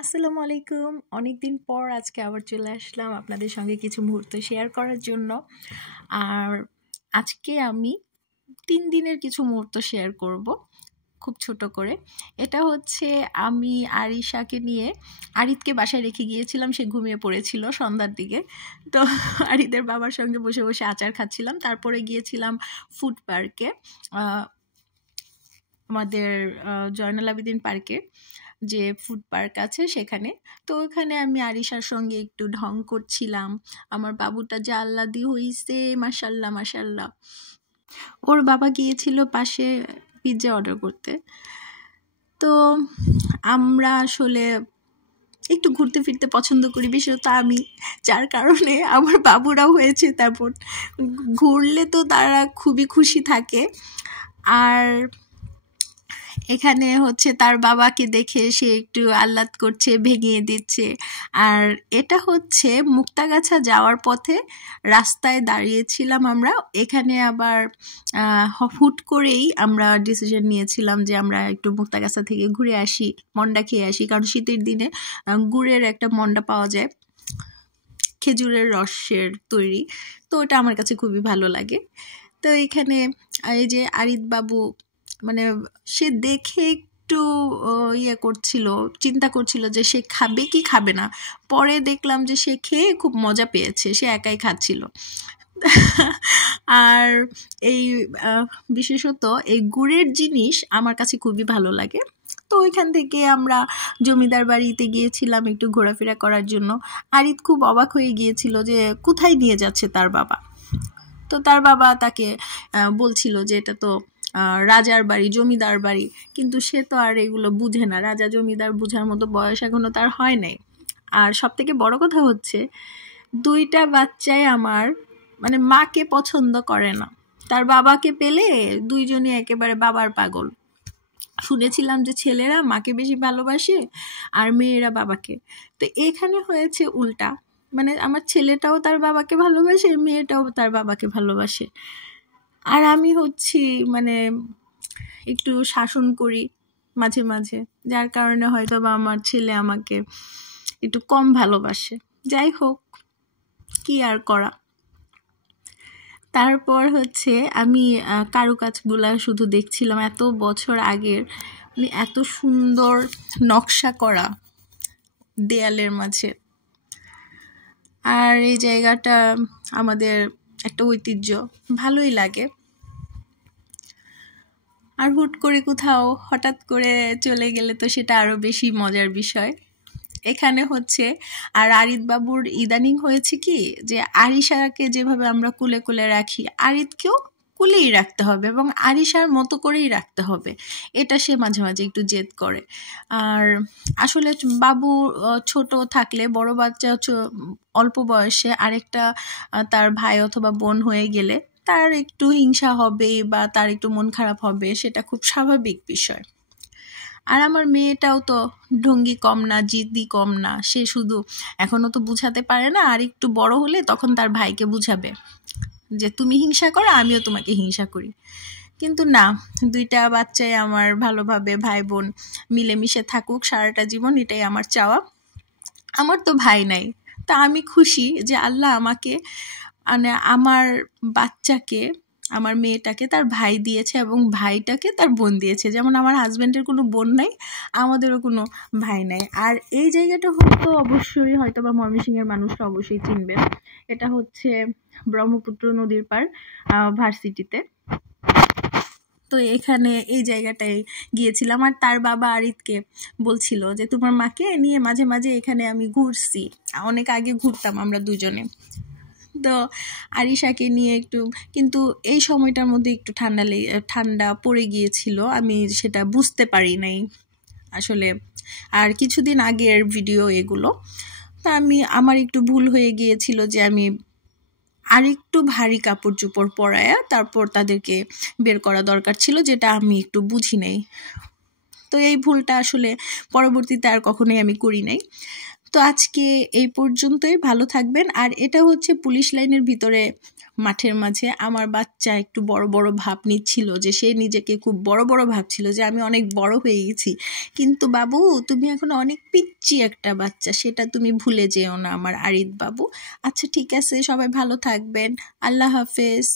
আসসালামু আলাইকুম। অনেকদিন পর আজকে আবার চলে আসলাম আপনাদের সঙ্গে কিছু মুহূর্ত শেয়ার করার জন্য। আর আজকে আমি 3 দিনের কিছু মুহূর্ত শেয়ার করব, খুব ছোট করে। এটা হচ্ছে আমি আরিশাকে নিয়ে আরিতকে বাসায় রেখে গিয়েছিলাম, সে ঘুমিয়ে পড়েছিল সন্ধ্যার দিকে। তো আরিতের বাবার সঙ্গে বসে বসে আচার খাচ্ছিলাম। তারপরে গিয়েছিলাম ফুড পার্কে, আমাদের জয়নাল আবেদিন পার্কে যে ফুড পার্ক আছে সেখানে। তো ওখানে আমি আরিশার সঙ্গে একটু ঢং করছিলাম। আমার বাবুটা যা আল্লাদি হইছে, মাশাল্লাহ মাশাল্লাহ। ওর বাবা গিয়েছিল পাশে পিৎজা অর্ডার করতে। তো আমরা আসলে একটু ঘুরতে ফিরতে পছন্দ করি, বিশেষত আমি, যার কারণে আমার বাবুরাও হয়েছে তেমন। ঘুরলে তো তারা খুবই খুশি থাকে। আর এখানে হচ্ছে তার বাবাকে দেখে সে একটু আহ্লাদ করছে, ভেঙিয়ে দিচ্ছে। আর এটা হচ্ছে মুক্তাগাছা যাওয়ার পথে রাস্তায় দাঁড়িয়েছিলাম আমরা। এখানে আবার হুট করেই আমরা ডিসিশন নিয়েছিলাম যে আমরা একটু মুক্তাগাছা থেকে ঘুরে আসি, মন্ডা খেয়ে আসি। কারণ শীতের দিনে গুড়ের একটা মন্ডা পাওয়া যায়, খেজুরের রসের তৈরি। তো ওটা আমার কাছে খুবই ভালো লাগে। তো এখানে এই যে আরিত বাবু, মানে সে দেখে একটু ইয়ে করছিল, চিন্তা করছিল যে সে খাবে কি খাবে না। পরে দেখলাম যে সে খেয়ে খুব মজা পেয়েছে, সে একাই খাচ্ছিল। আর এই বিশেষত এই গুড়ের জিনিস আমার কাছে খুবই ভালো লাগে। তো ওইখান থেকে আমরা জমিদার বাড়িতে গিয়েছিলাম একটু ঘোরাফেরা করার জন্য। আরিত খুব অবাক হয়ে গিয়েছিল যে কোথায় নিয়ে যাচ্ছে তার বাবা। তো তার বাবা তাকে বলছিল যে এটা তো রাজার বাড়ি, জমিদার বাড়ি। কিন্তু সে তো আর এগুলো বুঝে না, রাজা জমিদার বুঝার মতো বয়স এখনো তার হয় নাই। আর সব থেকে বড় কথা হচ্ছে দুইটা বাচ্চাই আমার মানে মাকে পছন্দ করে না। তার বাবাকে পেলে দুইজনই একেবারে বাবার পাগল। শুনেছিলাম যে ছেলেরা মাকে বেশি ভালোবাসে আর মেয়েরা বাবাকে। তো এখানে হয়েছে উল্টা, মানে আমার ছেলেটাও তার বাবাকে ভালোবাসে, মেয়েটাও তার বাবাকে ভালোবাসে। আর আমি হচ্ছি মানে একটু শাসন করি মাঝে মাঝে, যার কারণে হয়তো বা আমার ছেলে আমাকে একটু কম ভালোবাসে। যাই হোক, কি আর করা। তারপর হচ্ছে আমি কারুকাজগুলা শুধু দেখছিলাম, এত বছর আগের, মানে এত সুন্দর নকশা করা দেয়ালের মাঝে। আর এই জায়গাটা আমাদের একটা ঐতিহ্য, ভালোই লাগে। আর হুট করে কোথাও হঠাৎ করে চলে গেলে তো সেটা আরও বেশি মজার বিষয়। এখানে হচ্ছে আর আরিত বাবুর ইদানিং হয়েছে কি, যে আরিশাকে যেভাবে আমরা কুলে কুলে রাখি, আরিতকেও কুলেই রাখতে হবে এবং আরিশার মতো করেই রাখতে হবে। এটা সে মাঝে মাঝে একটু জেদ করে। আর আসলে বাবু ছোট থাকলে, বড় বাচ্চা অল্প বয়সে আরেকটা তার ভাই অথবা বোন হয়ে গেলে তার একটু হিংসা হবে বা তার একটু মন খারাপ হবে, সেটা খুব স্বাভাবিক বিষয়। আর আমার মেয়েটাও তো ঢঙ্গি কম না, জিদ্দি কম না। সে শুধু এখনো তো বুঝাতে পারে না, আর একটু বড় হলে তখন তার ভাইকে বুঝাবে যে তুমি হিংসা করো, আমিও তোমাকে হিংসা করি। কিন্তু না, দুইটা বাচ্চাই আমার ভালোভাবে ভাই বোন মিলেমিশে থাকুক সারাটা জীবন, এটাই আমার চাওয়া। আমার তো ভাই নাই, তা আমি খুশি যে আল্লাহ আমাকে, মানে আমার বাচ্চাকে, আমার মেয়েটাকে তার ভাই দিয়েছে এবং ভাইটাকে তার বোন দিয়েছে। যেমন আমার হাজব্যান্ডের কোনো বোন নাই, আমাদেরও কোনো ভাই নাই। আর এই জায়গাটা হয়তো অবশ্যই হয়তো বা ময়মনসিংহের মানুষরা অবশ্যই চিনবেন। এটা হচ্ছে ব্রহ্মপুত্র নদীর পার, ভার্সিটিতে। তো এখানে এই জায়গাটায় গিয়েছিলাম। আর তার বাবা আরিতকে বলছিল যে তোমার মাকে নিয়ে মাঝে মাঝে এখানে আমি ঘুরছি, অনেক আগে ঘুরতাম আমরা দুজনে। তো আরিশাকে নিয়ে একটু, কিন্তু এই সময়টার মধ্যে একটু ঠান্ডা পড়ে গিয়েছিল, আমি সেটা বুঝতে পারি নাই আসলে। আর কিছুদিন আগের ভিডিও এগুলো। তা আমার একটু ভুল হয়ে গিয়েছিল যে আমি আরেকটু ভারী কাপড় চোপড় পরায়া তারপর তাদেরকে বের করা দরকার ছিল, যেটা আমি একটু বুঝি নাই। তো এই ভুলটা আসলে পরবর্তীতে আর কখনোই আমি করি নাই। তো আজকে এই পর্যন্তই, ভালো থাকবেন। আর এটা হচ্ছে পুলিশ লাইনের ভিতরে মাঠের মাঝে আমার বাচ্চা একটু বড় বড় ভাব নিচ্ছিল, যে সে নিজেকে খুব বড় বড় ভাবছিল যে আমি অনেক বড় হয়ে গেছি। কিন্তু বাবু, তুমি এখন অনেক পিচ্চি একটা বাচ্চা, সেটা তুমি ভুলে যেও না আমার আরিদ বাবু। আচ্ছা ঠিক আছে, সবাই ভালো থাকবেন, আল্লাহ হাফেজ।